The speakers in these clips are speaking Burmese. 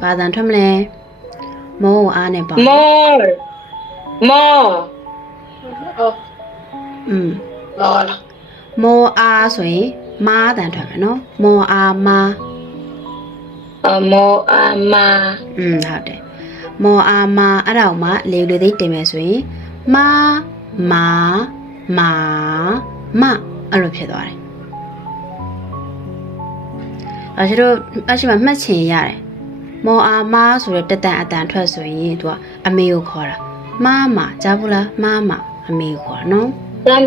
ဘာတန်ထွက်မလဲမောအားနဲ့ပါ more လောလား မောအားဆိုရင်မားတန်ထွက်မယ်နော်မောအားမာ more မာ ဟုတ်တယ်မောအားမာအဲ့ဒါကိုမှလေလေသိတင်မယ်ဆိုရင်မာမာမာမအဲ့လိုဖြစ်သွားတယ်အဲ့တို့အရှိမမှတ်ချင်ရတယ်မောအားမာဆိုတဲ့တက်တန်အတန်ထွက်ဆိုရင်သူကအမေကိုခေါ်တာမာမကြားဘူးလားမာမအမေကိုခေါ်တာနော် တမ်း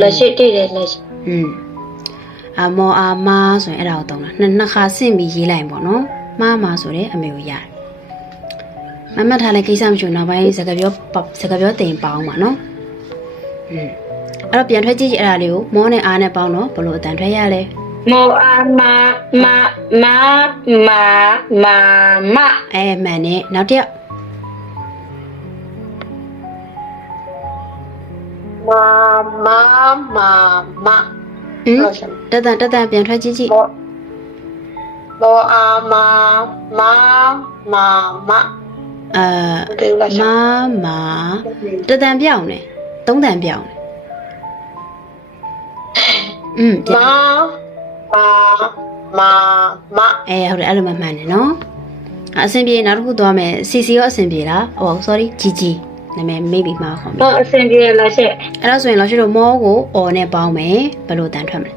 လက်ရှိတည်တယ်လက်ရှိ အမောအားမာဆိုရင်အဲ့ဒါကိုသုံးတာနှစ်ခါဆင့်ပြီးရေးလိုက်ပေါ့နော်မာမဆိုတဲ့အမေကိုရတယ်မမှတ်ထားတဲ့ကိစ္စမရှိဘူးနောက်ပိုင်းစကားပြောတင်ပေါင်းပါနော်အဲ့တော့ပြန်ထွက်ကြည့်အဲ့ဒါလေးကိုမောနဲ့အားနဲ့ပေါင်းတော့ဘယ်လိုအတန်ထွက်ရလဲ more မာမှန်နဲ့နောက်တစ်ယောက် မတက်တန်ပြန်ထွက်ကြည့် ဘောအာမတက်တန်ပြောင်းတယ်သုံးတန်ပြောင်းတယ်ဟုတ်တယ်အဲ့လိုမှမှန်တယ်နော်အဆင်ပြေနောက်တစ်ခုသွားမယ် CC ရောအဆင်ပြေလားsorry GG နာမည် maybe မှာခေါ်မယ် အဆင်ပြေလက်ရှိ အဲ့တော့ဆိုရင်လောရှိတို့မောကိုအော်နဲ့ပေါင်းမယ်ဘယ်လိုတန်ထွက်မလဲ